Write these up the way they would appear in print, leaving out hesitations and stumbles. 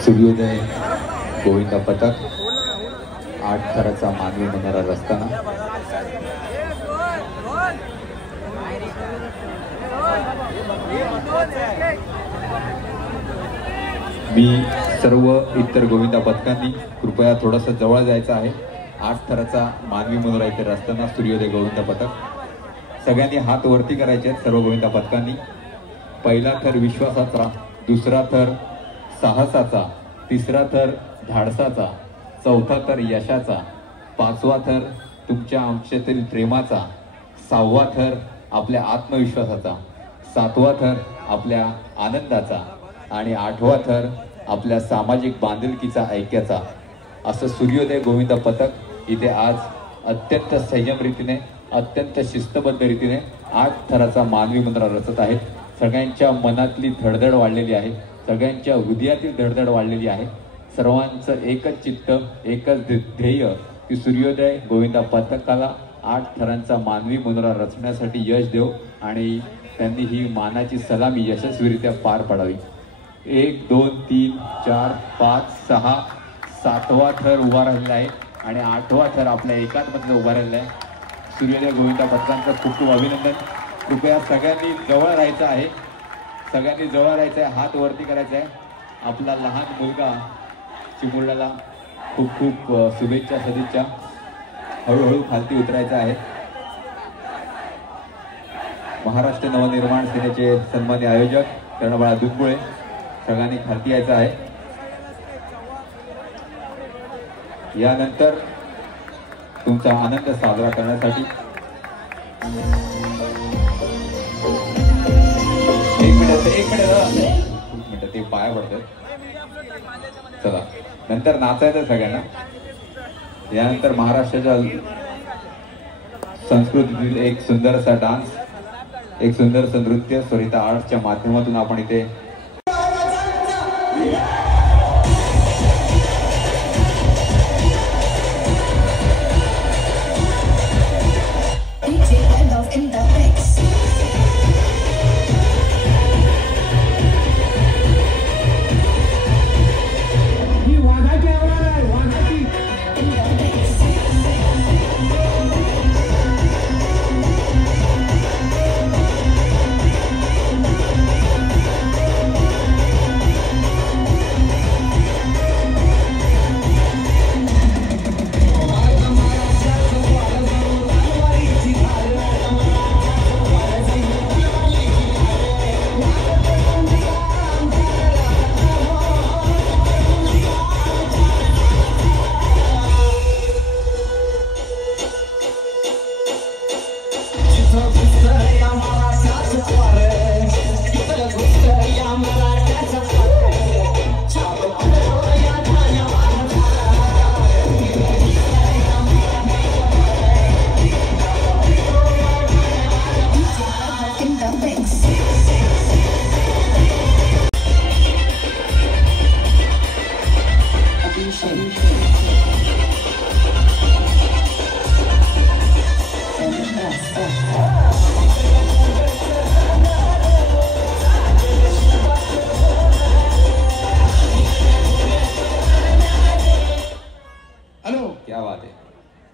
सूर्योदय गोविंदा पथक 8 थराचा मानवी मनोरा रस्ताना मी सर्व इतर गोविंदा पथकांनी कृपया थोडंसं जवळ जायचं आहे। 8 थराचा मानवी मनोरा इथे रस्ताना सूर्योदय गोविंदा पथक सगळ्यांनी हात वरती करायचे आहेत। सर्व गोविंदा पथकांनी पहिला थर विश्वासाचा, दुसरा थर साहसाचा, तिसरा थर धाडसाचा, चौथा थर यशाचा, पाचवा थर तुमच्या आमच्यातील प्रेमाचा, सहावा थर आपल्या आत्मविश्वासाचा, सातवा थर आपल्या आनंदाचा आणि आठवा थर आपल्या सामाजिक बांधिलकीचा ऐक्याचा। असं सूर्योदय गोविंदा पथक इथे आज अत्यंत संयम रीतीने, अत्यंत शिस्तबद्ध रीतीने 8 थराचा मानवी मनोरा रचत आहेत। सगळ्यांच्या मनातली धडधड वाढलेली आहे, सगळ्यांच्या हृदयातील धडधड वाढलेली आहे। सर्वांचं एकच चित्त, एकच ध्येय की सूर्योदय गोविंदा पथकाला 8 थरांचा मानवी मनोरा रचण्यासाठी यश देव आणि त्यांनी ही मानाची सलामी यशस्वीरित्या पार पाडावी। 1 2 3 4 5 6 7वा थर उभा राहिलेला आहे आणि 8वा थर आपल्या एकांतमध्ये उभा राहिलेला आहे। सूर्योदय गोविंदा पथकांचं खूप खूप अभिनंदन। कृपया सगळ्यांनी जवळ राहायचं आहे, सगळ्यांनी जवळ राहायचं आहे, हात वरती करायचा आहे। आपला लहान मुलगा चिमुरड्याला खूप खूप शुभेच्छा, सदिच्छा। हळूहळू खालती उतरायचं आहे। महाराष्ट्र नवनिर्माण सेनेचे सन्मान्य आयोजक कर्णबाळा दुबळे सगळ्यांनी खालती यायचं आहे। यानंतर तुमचा आनंद साजरा करण्यासाठी एक मिनिट ते पाया पडतात। चला नंतर नाचायचं सगळ्यांना। यानंतर महाराष्ट्राच्या संस्कृतीतील एक सुंदर असा डान्स, एक सुंदर असं नृत्य सरिता आर्ट्सच्या माध्यमातून आपण इथे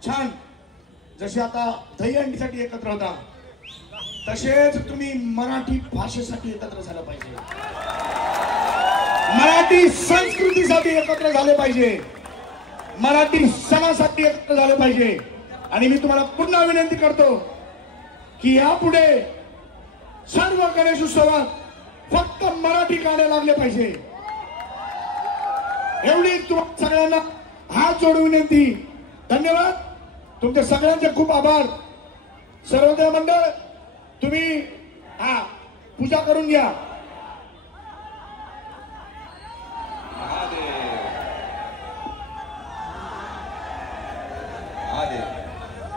छान जसे आता दहीहंडीसाठी एकत्र होता तसेच तुम्ही मराठी भाषेसाठी एकत्र झालं पाहिजे, मराठी संस्कृतीसाठी एकत्र झाले पाहिजे, मराठी सणासाठी एकत्र झाले पाहिजे। आणि मी तुम्हाला पुन्हा विनंती करतो की यापुढे सर्व गणेश उत्सवात फक्त मराठी गाणे लागले पाहिजे, एवढी तुम्हा सगळ्यांना हात जोडून विनंती। धन्यवाद, तुमच्या सगळ्यांचे खूप आभार। सर्वोदय मंडळ तुम्ही पूजा करून घ्या।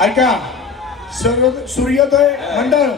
ऐका, सूर्योदय मंडळ